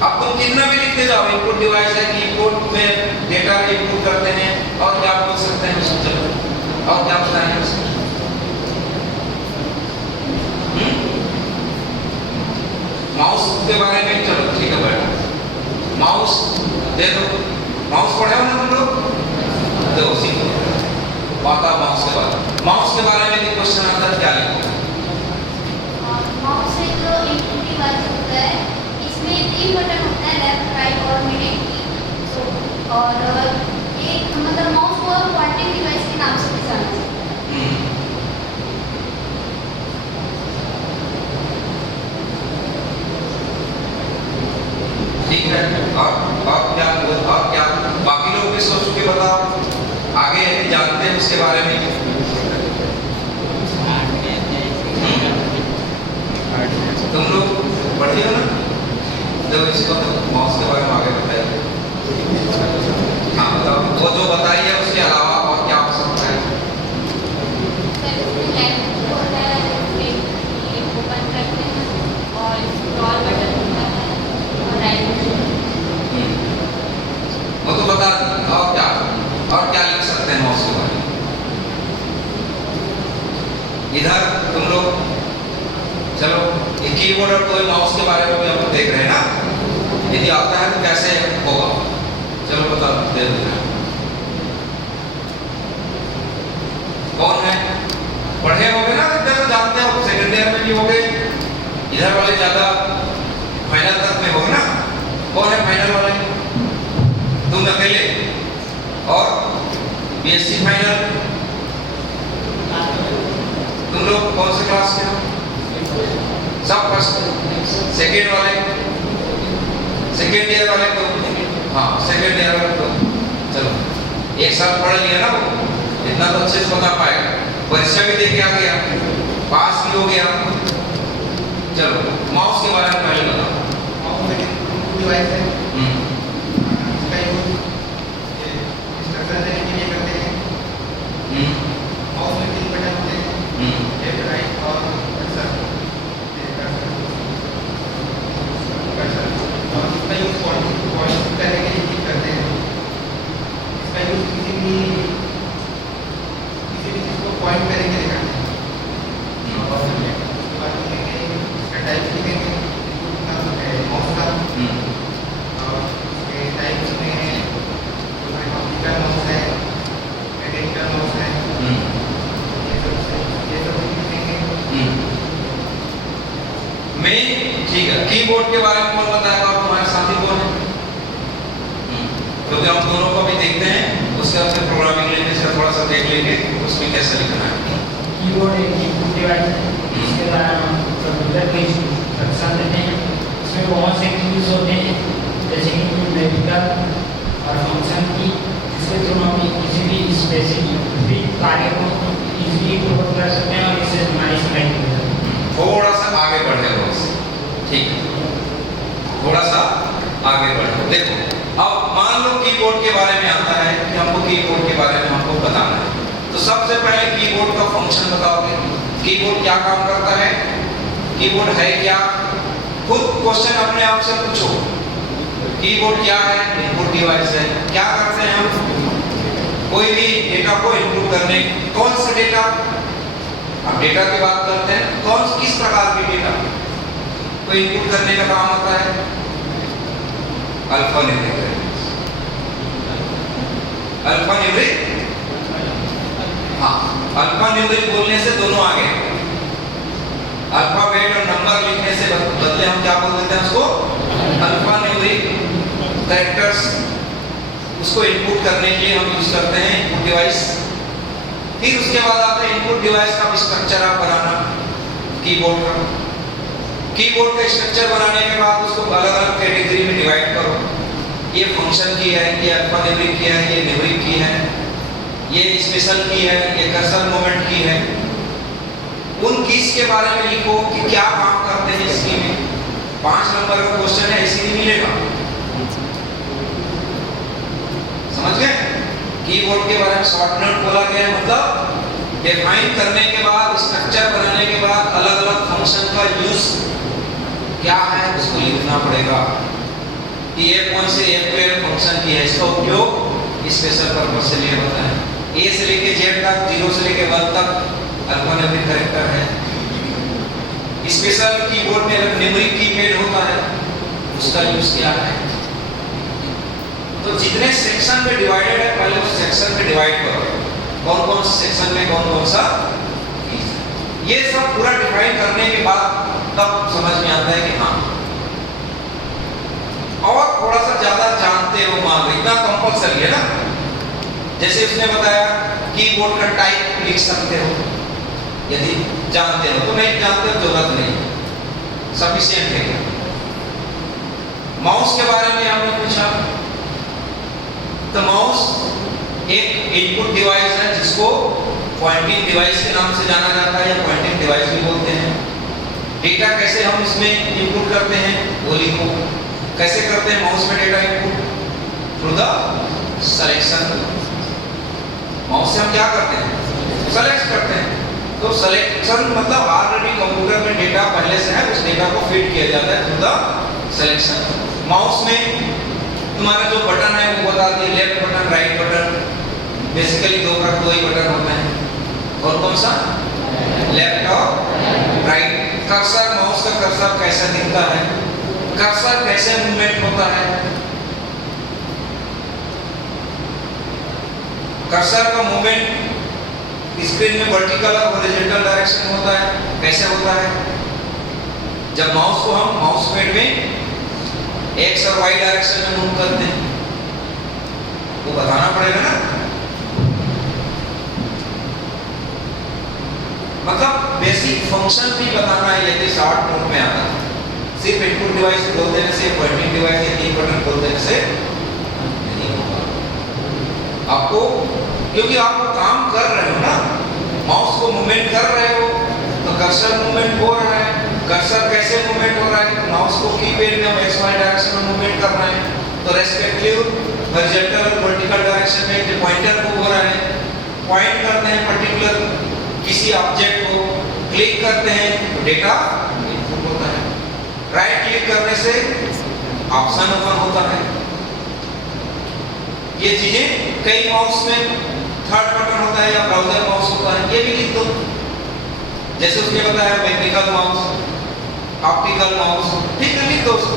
अब तुम कितना भी लिखते जाओ, इनपुट डिवाइस है, कीबोर्ड में डेटा इनपुट करते हैं, और क्या बोल सकते हैं उसको? चलो और क्या बताएं उसको? माउस के बारे में चलो ठीक है बैठो, माउस दे दो। माउस पढ़े हो ना तुम लोग? दो सीखो, बाता माउस के बारे में। माउस के बारे में क्वेश्चन आता है, क्या लिखो? माउस एक इनपुट डिवाइस होता है, इसमें 3 बटन होता है, लेफ्ट राइट और मिडिल की। और ये मतलब माउस को पॉइंटिंग डिवाइस के नाम से भी जाना जाता है। ठीक है, और क्या बाकी लोग भी सोच के बताओ, आगे जानते हैं उसके बारे में। तुम लोग पढ़ी हो ना, जब इसको माउस के बारे में आगे बताइए। हाँ बताओ, वो जो बताई है उसके अलावा और क्या हो सकता है? सर इसमें लेफ्ट होता है, एक ओपन करते हैं, और स्क्रॉल बटन होता है, और राइट बटन। वो तो बता दी। और क्या लिख सकते हैं माउस के बारे में? इधर तुम लोग चलो, ये कीबोर्ड और कोई माउस के बारे में भी हम देख रहे हैं ना, यदि आता है तो कैसे होगा? चलो बता दे दो। कौन है? पढ़े होगे ना, तो जानते हो, सेकंड ईयर में भी हो गए, इधर वाले ज्यादा फाइनल तक में होगे ना। कौन है फाइनल वाले? तुम अकेले। और बीएससी फाइनल तुम लोग कौन से क्लास के हो? सब फर्स्ट सेकेंड वाले, सेकेंड ईयर वाले तो हाँ सेकेंड ईयर वाले तो चलो एक साल पढ़ लिया ना, वो इतना तो अच्छे से बता पाएगा। परीक्षा भी देके आ गया, पास भी हो गया। चलो माउस के बारे में पहले बताओ। माउस एक डिवाइस है, इसका यूज इंस्ट्रक्शन देने के लिए करते हैं। माउस में 3 बटन होते हैं, लेफ्ट राइट और कर्सर। और इसका यूज पॉइंट करने के लिए करते हैं। इसका यूज किसी भी चीज को पॉइंट करके दिखाते हैं। और उसके बाद कीबोर्ड के बारे में कौन बताएगा? और तुम्हारे साथी कौन है? क्योंकि हम दोनों को भी देखते हैं, उसके बाद फिर प्रोग्रामिंग लैंग्वेज का थोड़ा सा देख लेंगे उसमें कैसे लिखना है। कीबोर्ड एक इनपुट डिवाइस है जिसके द्वारा हम कंप्यूटर के इंस्ट्रक्शन देते हैं। इसमें बहुत से कीज होते हैं जैसे कि न्यूमेरिकल और फंक्शन की, जिसके थ्रू हम किसी भी स्पेसिफिक कार्य को इजीली इम्प्लीमेंट कर सकते हैं और इससे हमारी समय की बचत होती है। थोड़ा सा आगे बढ़े हो इससे, ठीक है, थोड़ा सा आगे बढ़े। देखो अब मान लो कीबोर्ड के बारे में आता है कि हमको कीबोर्ड के बारे में हमको बताना है, तो सबसे पहले कीबोर्ड का फंक्शन बताओगे। कीबोर्ड क्या काम करता है, कीबोर्ड है क्या, खुद क्वेश्चन अपने आप से पूछो। कीबोर्ड क्या है? इनपुट डिवाइस है। क्या करते हैं हम? कोई भी डेटा को इनपुट करने, कौन सा डेटा? हम डेटा की बात करते हैं, किस प्रकार के डेटा को इनपुट करने का काम होता है? अल्फान्यूमेरिक। अल्फान्यूमेरिक, हाँ, अल्फान्यूमेरिक बोलने से दोनों आगे, अल्फाबेट और नंबर लिखने से बदले हम क्या बोल देते हैं उसको? Alphanumeric characters. उसको इनपुट करने के लिए हम यूज करते हैं इनपुट डिवाइस। फिर उसके बाद आता है इनपुट डिवाइस का स्ट्रक्चर आप बनाना कीबोर्ड का। कीबोर्ड का स्ट्रक्चर बनाने के बाद उसको अलग अलग कैटेगरी में डिवाइड करो। ये फंक्शन की है, ये अल्फान्यूमेरिक की है, ये न्यूमेरिक की है, ये स्पेशल की है, ये कर्सर मूवमेंट की है। उन कीज के बारे में लिखो कि क्या काम करते हैं इस की में। 5 नंबर का क्वेश्चन है, इसी में मिलेगा। समझ गए? कीबोर्ड के बारे में शॉर्ट नोट बोला गया है, मतलब डिफाइन करने के बाद, स्ट्रक्चर बनाने के बाद अलग अलग फंक्शन का यूज क्या है उसको लिखना पड़ेगा कि ये कौन से फंक्शन की है, इसका उपयोग स्पेशल पर्पस से लिए होता है। ए से लेके जेड तक, 0 से लेके 1 तक अल्फान्यूमेरिक कैरेक्टर है। स्पेशल कीबोर्ड में अगर न्यूमेरिक कीपैड होता है उसका यूज क्या है। तो जितने सेक्शन में डिवाइडेड है पहले उस सेक्शन में डिवाइड करो, कौन कौन से सेक्शन में कौन कौन सा। ये सब पूरा डिफाइन करने के बाद तब समझ में आता है कि हाँ, और थोड़ा सा ज्यादा जानते हो, मान लो इतना कंपल्सरी है ना। जैसे उसने बताया कीबोर्ड का टाइप लिख सकते हो, यदि जानते हो तो, नहीं जानते हो जरूरत नहीं, सफिशिएंट है। माउस के बारे में हमने पूछा, तो माउस एक इनपुट डिवाइस है जिसको पॉइंटिंग डिवाइस के नाम से जाना जाता है या पॉइंटिंग डिवाइस भी बोलते हैं। डेटा कैसे हम इसमें इनपुट करते हैं वो लिखो। कैसे करते हैं माउस में data input? Through the selection. Mouse से हम क्या करते हैं? सेलेक्ट करते हैं। तो सिलेक्शन मतलब ऑलरेडी कंप्यूटर में डेटा पहले से है, उस डेटा को फीड किया जाता है थ्रू द सिलेक्शन। माउस में तुम्हारा जो बटन है वो बता दिए, left button, right button. Basically दो ही बटन होते हैं, और कौन सा? लेफ्ट और राइट। कर्सर, माउस का कर्सर कैसा दिखता है, कर्सर कैसे मूवमेंट होता है, कर्सर का मूवमेंट स्क्रीन में वर्टिकल और हॉरिजॉन्टल डायरेक्शन होता है, कैसे होता है। जब माउस को हम माउस पैड में एक्स और वाई डायरेक्शन में मूव करते हैं तो बताना पड़ेगा ना। मतलब बेसिक फंक्शन भी बताना है, यदि शॉर्ट नोट में आता है। सिर्फ इनपुट डिवाइस बोल देने से, पॉइंटिंग डिवाइस या तीन बटन बोल देने से नहीं होगा आपको, क्योंकि आप काम कर रहे हो ना, माउस को मूवमेंट कर रहे हो तो कर्सर मूवमेंट हो रहा है। कर्सर कैसे मूवमेंट हो रहा है? तो माउस को कीपैड में हम एक्स वाई डायरेक्शन में मूवमेंट कर रहे हैं, तो रेस्पेक्टिव हॉरिजॉन्टल और वर्टिकल डायरेक्शन में जो पॉइंटर को हो रहा है, पॉइंट करते हैं पर्टिकुलर किसी ऑब्जेक्ट को, क्लिक करते हैं तो डेटा इनपुट होता है। राइट क्लिक करने से ऑप्शन ओपन होता है। ये चीजें कई माउस में थर्ड बटन होता है या ब्राउजर माउस होता है, ये भी लिख दो। जैसे उसने बताया मैकेनिकल माउस, ऑप्टिकल माउस, ठीक है, लिख दो उसको।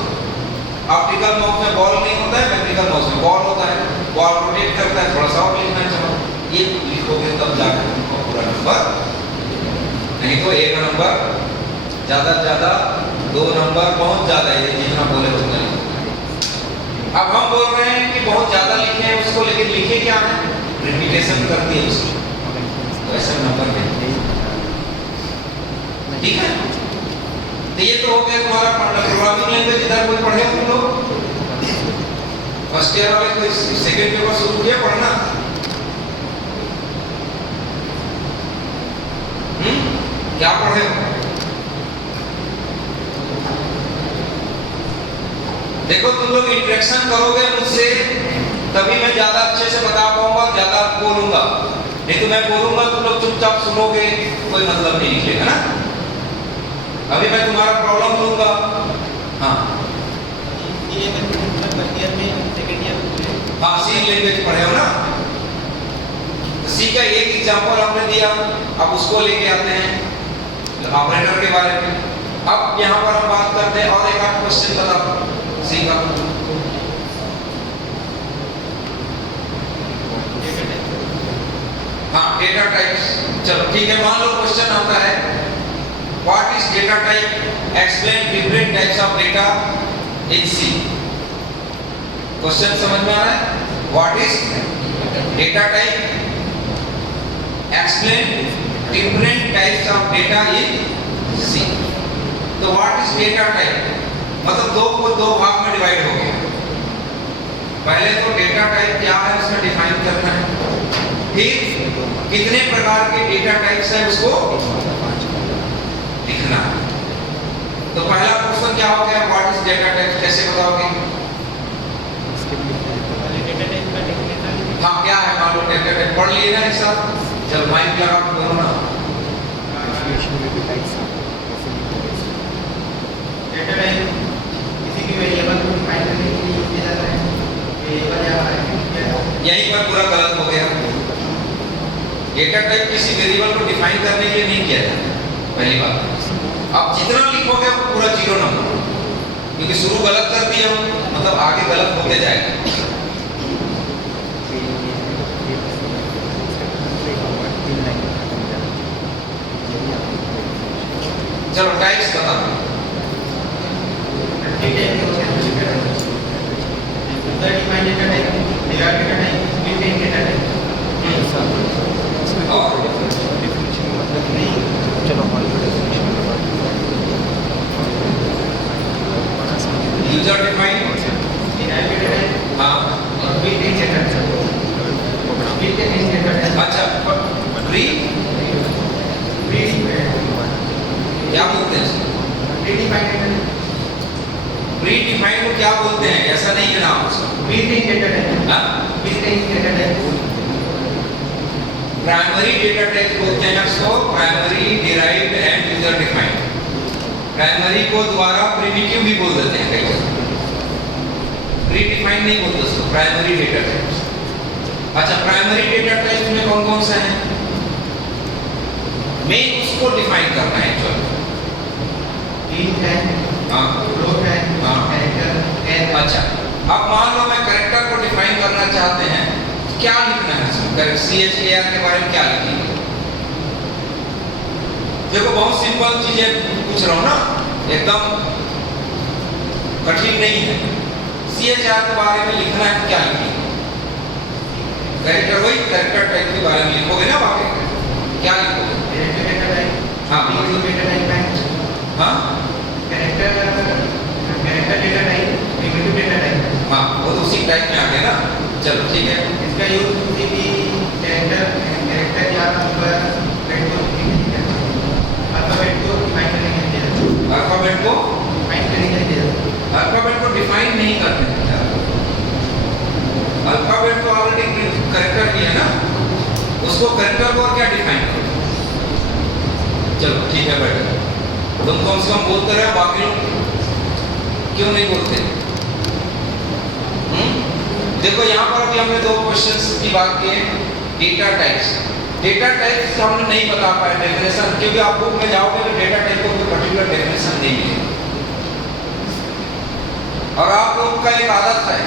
ऑप्टिकल माउस में बॉल नहीं होता है, मैकेनिकल माउस में बॉल होता है, बॉल रोटेट करता है। थोड़ा सा और लिखना चाहिए, ये लिखोगे तब जाकर तुमको पूरा नंबर, नहीं तो एक नंबर ज्यादा से ज्यादा 2 नंबर बहुत ज्यादा है, जितना बोले उतना। अब हम बोल रहे हैं कि बहुत ज्यादा लिखे हैं उसको, लेकिन लिखे क्या है, रिपीटेशन करती है उसको, तो ऐसा नंबर देते हैं। ठीक है, तो ये तो हो गया तुम्हारा प्रोग्रामिंग लैंग्वेज। इधर कोई पढ़े तुम लोग? फर्स्ट ईयर वाले कोई सेकंड पेपर शुरू किया पढ़ना? क्या पढ़े हो? देखो तुम लोग इंटरेक्शन करोगे मुझसे तभी मैं ज्यादा अच्छे से बता पाऊंगा, ज्यादा बोलूंगा। नहीं तो मैं बोलूंगा तुम लोग चुपचाप सुनोगे, कोई मतलब नहीं निकलेगा ना। अभी मैं तुम्हारा प्रॉब्लम लूंगा। हाँ हाँ, सी लैंग्वेज पढ़े हो ना, सी का एक एग्जांपल आपने दिया, अब उसको लेके आते हैं ऑपरेटर के बारे में। अब यहाँ पर हम बात करते हैं और एक आध क्वेश्चन बताओ सी का। हाँ, डेटा टाइप्स। चलो ठीक है, मान लो क्वेश्चन आता है what is data type, explain different types of data in C. Question समझ में आ रहा है? What is data type, explain different types of data in C. तो व्हाट इज डेटा टाइप मतलब दो भाग में डिवाइड हो गया। पहले तो डेटा टाइप क्या है उसमें डिफाइन करना है, फिर कितने प्रकार के डेटा टाइप्स है उसको लिखना है। तो पहला क्वेश्चन क्या हो गया, व्हाट इज डेटा टाइप, कैसे बताओगे? हाँ, क्या है मान लो डेटा टाइप पढ़ लिए ना एक साथ। चल माइक लगा के बोलो ना। डेटा टाइप किसी भी वेरिएबल को डिफाइन करने के लिए यूज किया जाता है। वेरिएबल या यहीं पर पूरा गलत हो गया। डेटा टाइप किसी वेरिएबल को डिफाइन करने के लिए नहीं किया जाता, पहली बात। अब जितना लिखोगे वो पूरा 0 नंबर, क्योंकि शुरू गलत कर दिया मतलब आगे गलत होते जाएगा। चलो टाइप्स बता दो। यूजर डिफाइन, हाँ अच्छा, प्री क्या बोलते हैं? प्री डिफाइंड को क्या बोलते हैं? ऐसा नहीं है नाम उसका। प्राइमरी डेटा टाइप बोलते हैं उसको, primary, derived and user defined. Primary को दोबारा प्रिमिटिव भी बोल देते हैं कई जगह, प्री डिफाइंड नहीं बोलते उसको, प्राइमरी डेटा टाइप। अच्छा, प्राइमरी डेटा टाइप में कौन कौन सा है? मेन उसको डिफाइन करना है एक्चुअली। अच्छा, अब मान लो मैं कैरेक्टर को डिफाइन करना चाहते हैं, क्या लिखना है इसमें? CHAR के बारे में क्या लिखेंगे? देखो बहुत सिंपल चीजें पूछ रहा हूँ ना, एकदम कठिन नहीं है। CHAR के बारे में लिखना है, क्या लिखेंगे? कैरेक्टर, वही कैरेक्टर टाइप के बारे में लिखोगे ना, वाकई क्या लिखोगे? हाँ हाँ, हाँ वो तो उसी टाइप में आ गया ना। चलो ठीक है, इसका यूज किसी भी कैरेक्टर या अल्फाबेट को डिफाइन करने के लिए, अल्फाबेट को डिफाइन करने के लिए, अल्फाबेट को डिफाइन नहीं करते हैं। अल्फाबेट तो ऑलरेडी कैरेक्टर भी है ना, उसको कैरेक्टर को और क्या डिफाइन करो? चलो ठीक है बेटा, तुम कम से कम बोलते रहे, बाकी लोग क्यों नहीं बोलते? देखो यहाँ पर अभी हमने 2 क्वेश्चंस की बात की है, डेटा टाइप्स। डेटा टाइप्स हमने नहीं बता पाए डेफिनेशन, क्योंकि आप बुक में जाओगे तो डेटा टाइप को कोई पर्टिकुलर डेफिनेशन नहीं मिलेगी। और आप लोग का एक आदत है